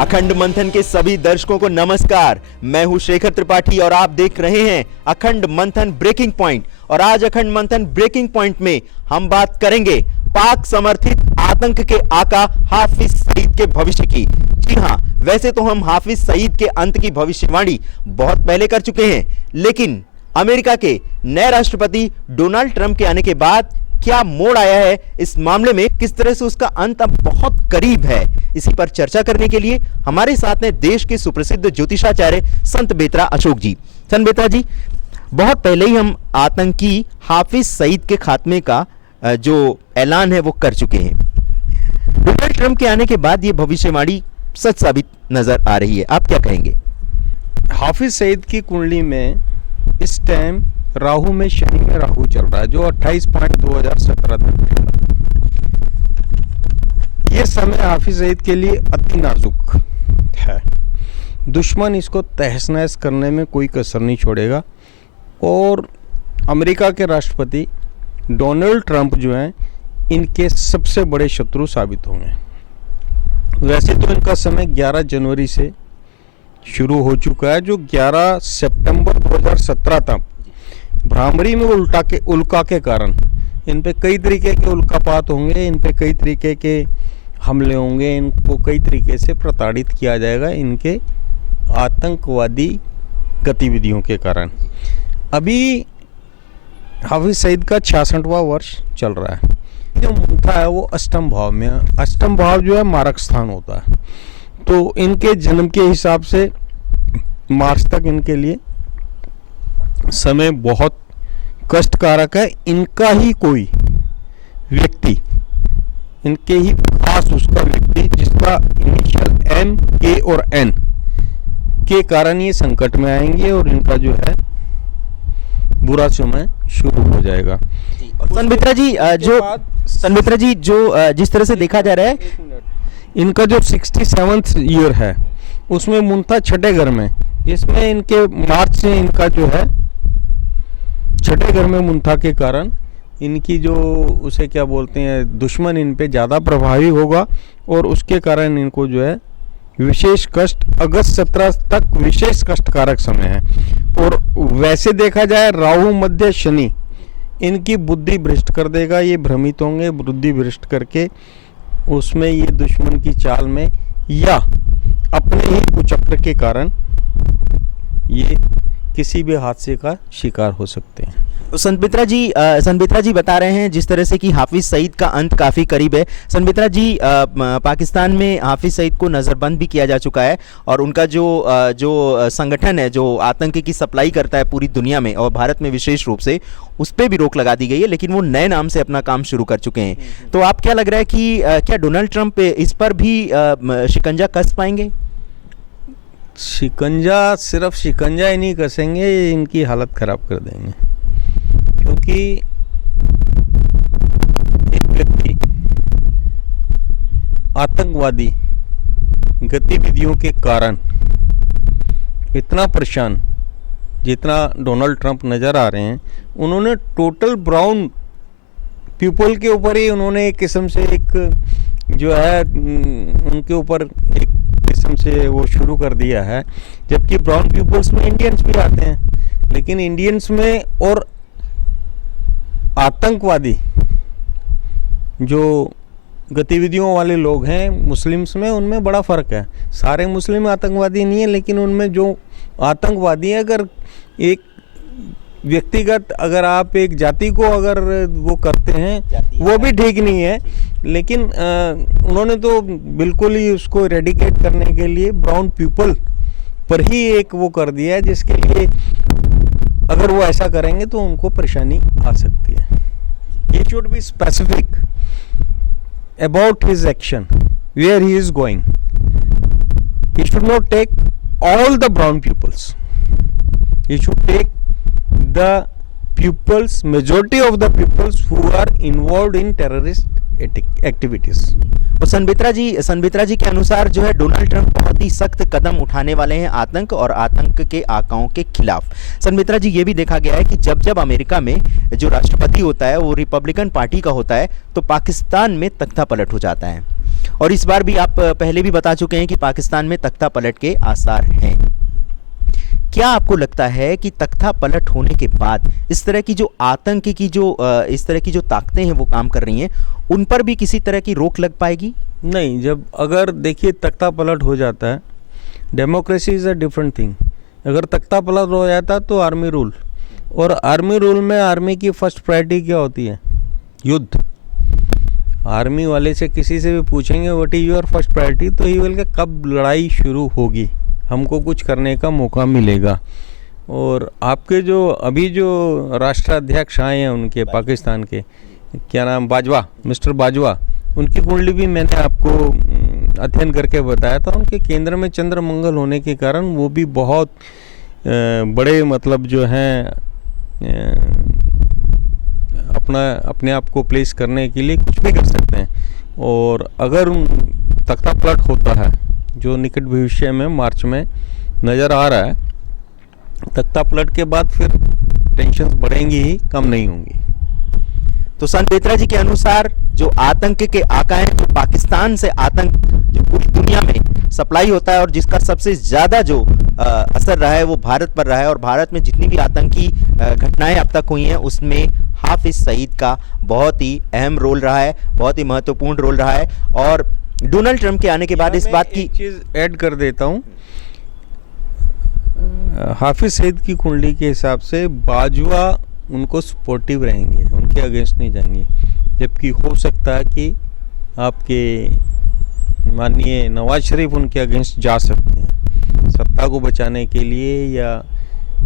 अखंड मंथन के सभी दर्शकों को नमस्कार। मैं हूं शेखर त्रिपाठी और आप देख रहे हैं अखंड मंथन ब्रेकिंग पॉइंट। और आज अखंड मंथन ब्रेकिंग पॉइंट में हम बात करेंगे पाक समर्थित आतंक के आका हाफिज सईद के भविष्य की। जी हां, वैसे तो हम हाफिज सईद के अंत की भविष्यवाणी बहुत पहले कर चुके हैं, लेकिन अमेरिका के नए राष्ट्रपति डोनाल्ड ट्रंप के आने के बाद क्या मोड़ आया है इस मामले में, किस तरह से उसका अंत अब बहुत करीब है, इसी पर चर्चा करने के लिए हमारे साथ हैं देश के सुप्रसिद्ध ज्योतिषाचार्य संत बेतरा अशोक जी। संत बेतरा जी, बहुत पहले ही हम आतंकी हाफिज सईद के खात्मे का जो ऐलान है वो कर चुके हैं। डोनाल्ड ट्रंप के आने के बाद ये भविष्यवाणी सच साबित नजर आ रही है, आप क्या कहेंगे? हाफिज सईद की कुंडली में इस टाइम राहु में शनि में राहु चल रहा है जो 28/2017 तक रहेगा। ये समय हाफिज सईद के लिए अति नाजुक है। दुश्मन इसको तहस नहस करने में कोई कसर नहीं छोड़ेगा और अमेरिका के राष्ट्रपति डोनाल्ड ट्रंप जो हैं इनके सबसे बड़े शत्रु साबित होंगे। वैसे तो इनका समय 11 जनवरी से शुरू हो चुका है, जो 11 सितंबर 2017 तक भ्रामरी में उल्का के कारण इन पे कई तरीके के उल्कापात होंगे, इन पे कई तरीके के हमले होंगे, इनको कई तरीके से प्रताड़ित किया जाएगा इनके आतंकवादी गतिविधियों के कारण। अभी हाफिज सईद का 66वां वर्ष चल रहा है। जो मुंथा है वो अष्टम भाव में है। अष्टम भाव जो है मारक स्थान होता है, तो इनके जन्म के हिसाब से मार्च तक इनके लिए समय बहुत कष्टकारक है। इनका ही कोई व्यक्ति, इनके ही खास उसका व्यक्ति जिसका इनिशियल एम, के और एन के कारण ये संकट में आएंगे और इनका जो है बुरा समय शुरू हो जाएगा। संत बेतरा जी, जो जिस तरह से देखा जा रहा है, इनका जो 67th ईयर है उसमें मुंथा छठे घर में, जिसमें इनके मार्च से इनका जो है छठे घर में मुंथा के कारण इनकी जो उसे क्या बोलते हैं दुश्मन इन पे ज़्यादा प्रभावी होगा और उसके कारण इनको जो है विशेष कष्ट अगस्त 17 तक विशेष कष्टकारक समय है। और वैसे देखा जाए राहु मध्य शनि इनकी बुद्धि भ्रष्ट कर देगा। ये भ्रमित होंगे, बुद्धि भ्रष्ट करके उसमें ये दुश्मन की चाल में या अपने ही कुचक्र के कारण ये किसी भी हादसे का शिकार हो सकते हैं। तो संत बेतरा जी बता रहे हैं जिस तरह से कि हाफिज सईद का अंत काफ़ी करीब है। संत बेतरा जी, पाकिस्तान में हाफिज सईद को नज़रबंद भी किया जा चुका है और उनका जो संगठन है जो आतंक की सप्लाई करता है पूरी दुनिया में और भारत में विशेष रूप से, उस पर भी रोक लगा दी गई है, लेकिन वो नए नाम से अपना काम शुरू कर चुके हैं। तो आप क्या लग रहा है कि क्या डोनाल्ड ट्रंप इस पर भी शिकंजा कस पाएंगे? शिकंजा सिर्फ शिकंजा ही नहीं कसेंगे, इनकी हालत खराब कर देंगे। क्योंकि एक व्यक्ति आतंकवादी गतिविधियों के कारण इतना परेशान, जितना डोनाल्ड ट्रंप नज़र आ रहे हैं, उन्होंने टोटल ब्राउन पीपल के ऊपर ही उन्होंने एक किस्म से एक जो है उनके ऊपर एक किस्म से वो शुरू कर दिया है। जबकि ब्राउन पीपल्स में इंडियंस भी आते हैं, लेकिन इंडियंस में और आतंकवादी जो गतिविधियों वाले लोग हैं मुस्लिम्स में, उनमें बड़ा फ़र्क है। सारे मुस्लिम आतंकवादी नहीं है, लेकिन उनमें जो आतंकवादी है, अगर एक व्यक्तिगत अगर आप एक जाति को अगर वो करते हैं वो भी ठीक नहीं है, लेकिन उन्होंने तो बिल्कुल ही उसको रेडिकेट करने के लिए ब्राउन पीपल पर ही एक वो कर दिया है, जिसके लिए अगर वो ऐसा करेंगे तो उनको परेशानी आ सकती है। He should be specific about his action, where he is going. He should not take all the brown peoples. He should take the pupils, majority of the pupils who are involved in terrorist activities. तो संबित्रा जी के अनुसार जो है Donald Trump बहुत ही सख्त कदम उठाने वाले हैं आतंक और आतंक के आकाओं के खिलाफ। संबित्रा जी, ये भी देखा गया है कि जब जब अमेरिका में जो राष्ट्रपति होता है वो रिपब्लिकन पार्टी का होता है तो पाकिस्तान में तख्ता पलट हो जाता है, और इस बार भी आप पहले भी बता चुके हैं कि पाकिस्तान में तख्ता पलट के आसार हैं। क्या आपको लगता है कि तख्ता पलट होने के बाद इस तरह की जो आतंक की इस तरह की जो ताकतें हैं वो काम कर रही हैं, उन पर भी किसी तरह की रोक लग पाएगी? नहीं, जब अगर देखिए तख्ता पलट हो जाता है, democracy is a different thing. अगर तख्ता पलट हो जाता है तो आर्मी रूल, और आर्मी रूल में आर्मी की फर्स्ट प्रायोरिटी क्या होती है? युद्ध। आर्मी वाले से किसी से भी पूछेंगे what is your first priority, तो ही बोल के कब लड़ाई शुरू होगी, हमको कुछ करने का मौका मिलेगा। और आपके जो अभी जो राष्ट्राध्यक्ष आए हैं उनके पाकिस्तान के, क्या नाम, बाजवा, मिस्टर बाजवा, उनकी कुंडली भी मैंने आपको अध्ययन करके बताया था। उनके केंद्र में चंद्र मंगल होने के कारण वो भी बहुत बड़े मतलब जो हैं अपने आप को प्लेस करने के लिए कुछ भी कर सकते हैं। और अगर तख्ता पलट होता है जो निकट भविष्य में मार्च में नज़र आ रहा है, तख्ता पलट के बाद फिर टेंशन्स बढ़ेंगी ही, कम नहीं होंगी। तो संबित्रा जी के अनुसार जो आतंक के आका हैं, जो पाकिस्तान से आतंक जो पूरी दुनिया में सप्लाई होता है और जिसका सबसे ज़्यादा जो असर रहा है वो भारत पर रहा है, और भारत में जितनी भी आतंकी घटनाएं अब तक हुई हैं उसमें हाफिज सईद का बहुत ही अहम रोल रहा है, बहुत ही महत्वपूर्ण रोल रहा है। और डोनाल्ड ट्रंप के आने के बाद इस बात की चीज़ ऐड कर देता हूँ, हाफिज सईद की कुंडली के हिसाब से बाजवा उनको सपोर्टिव रहेंगे, उनके अगेंस्ट नहीं जाएंगे, जबकि हो सकता है कि आपके माननीय नवाज शरीफ उनके अगेंस्ट जा सकते हैं सत्ता को बचाने के लिए या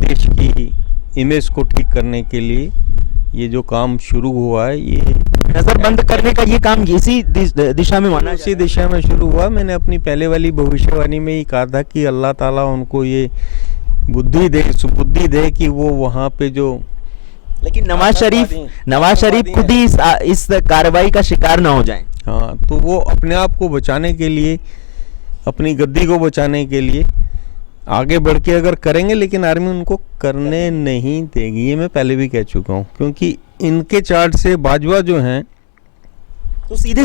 देश की इमेज को ठीक करने के लिए। ये जो काम शुरू हुआ है, ये नजरबंद करने का ये काम इसी दिशा में माना, इसी दिशा में शुरू हुआ। मैंने अपनी पहले वाली भविष्यवाणी में ही कहा था कि अल्लाह ताला उनको ये बुद्धि दे कि वो वहाँ पे जो, लेकिन नवाज शरीफ खुद ही इस कार्रवाई का शिकार ना हो जाएं। हाँ, तो वो अपने आप को बचाने के लिए, अपनी गद्दी को बचाने के लिए आगे बढ़ के अगर करेंगे, लेकिन आर्मी उनको करने नहीं देगी, ये मैं पहले भी कह चुका हूँ। क्योंकि इनके चार्ट से बाजवा जो हैं, तो सीधे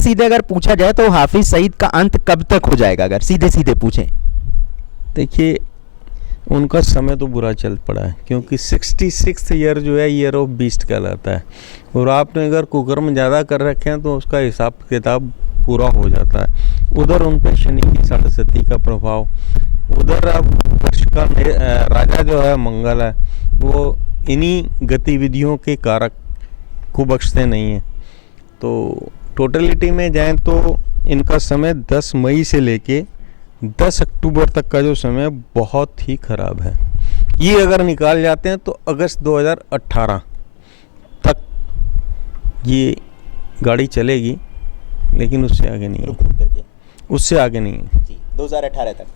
सीधे अगर पूछा जाए तो हाफिज सईद का अंत कब तक हो जाएगा, अगर सीधे सीधे पूछें? देखिए, उनका समय तो बुरा चल पड़ा है, क्योंकि 66 ईयर जो है ईयर ऑफ बीस्ट कहलाता है, और आपने अगर कुकर्म ज़्यादा कर रखे हैं तो उसका हिसाब किताब पूरा हो जाता है। उधर उन पर शनि की 7.5 का प्रभाव, उधर अब वर्ष का राजा जो है मंगल है, वो इन्हीं गतिविधियों के कारक को बख्शते नहीं हैं। तो टोटलिटी में जाएं तो इनका समय 10 मई से लेके 10 अक्टूबर तक का जो समय बहुत ही ख़राब है। ये अगर निकाल जाते हैं तो अगस्त 2018 तक ये गाड़ी चलेगी, लेकिन उससे आगे नहीं है, उससे आगे नहीं है जी, 2018 तक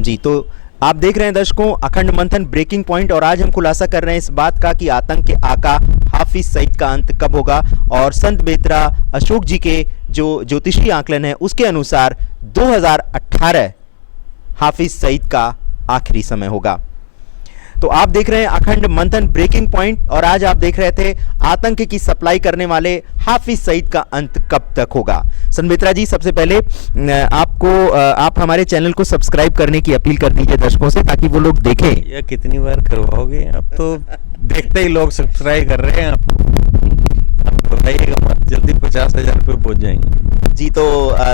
जी। तो आप देख रहे हैं दर्शकों, अखंड मंथन ब्रेकिंग पॉइंट, और आज हम खुलासा कर रहे हैं इस बात का कि आतंक के आका हाफिज सईद का अंत कब होगा। और संत बेतरा अशोक जी के जो ज्योतिषीय आकलन है उसके अनुसार 2018 हाफिज सईद का आखिरी समय होगा। तो आप देख रहे हैं अखंड मंथन ब्रेकिंग पॉइंट, और आज आप देख रहे थे आतंक की सप्लाई करने वाले हाफिज सईद का अंत कब तक होगा। संबित्रा जी, सबसे पहले आप हमारे चैनल को सब्सक्राइब करने की अपील कर दीजिए दर्शकों से, ताकि वो लोग देखें। यह कितनी बार करवाओगे? अब तो देखते ही लोग सब्सक्राइब कर रहे हैं आपको, बताइएगा मत, जल्दी 50,000 पे पहुंच जाएंगे जी। तो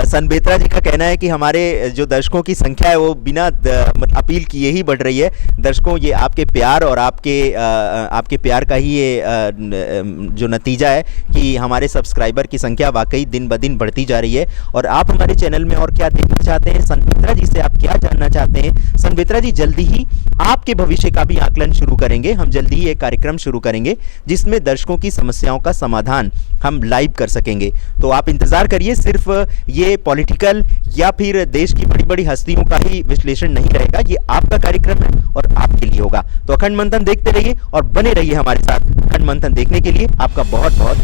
संबित्रा जी का कहना है कि हमारे जो दर्शकों की संख्या है वो बिना अपील किए ही बढ़ रही है। दर्शकों, ये आपके प्यार और आपके प्यार का ही ये जो नतीजा है कि हमारे सब्सक्राइबर की संख्या वाकई दिन ब दिन बढ़ती जा रही है। और आप हमारे चैनल में और क्या देखना चाहते हैं, संबित्रा जी से आप क्या जानना चाहते हैं? संबित्रा जी जल्दी ही आपके भविष्य का भी आकलन शुरू करेंगे। हम जल्दी ही एक कार्यक्रम शुरू करेंगे जिसमें दर्शकों की समस्याओं का समाधान हम लाइव कर सकेंगे। तो आप इंतजार करिए। सिर्फ ये पॉलिटिकल या फिर देश की बड़ी बड़ी हस्तियों का ही विश्लेषण नहीं रहेगा, ये आपका कार्यक्रम है और आपके लिए होगा। तो अखंड मंथन देखते रहिए और बने रहिए हमारे साथ। अखंड मंथन देखने के लिए आपका बहुत बहुत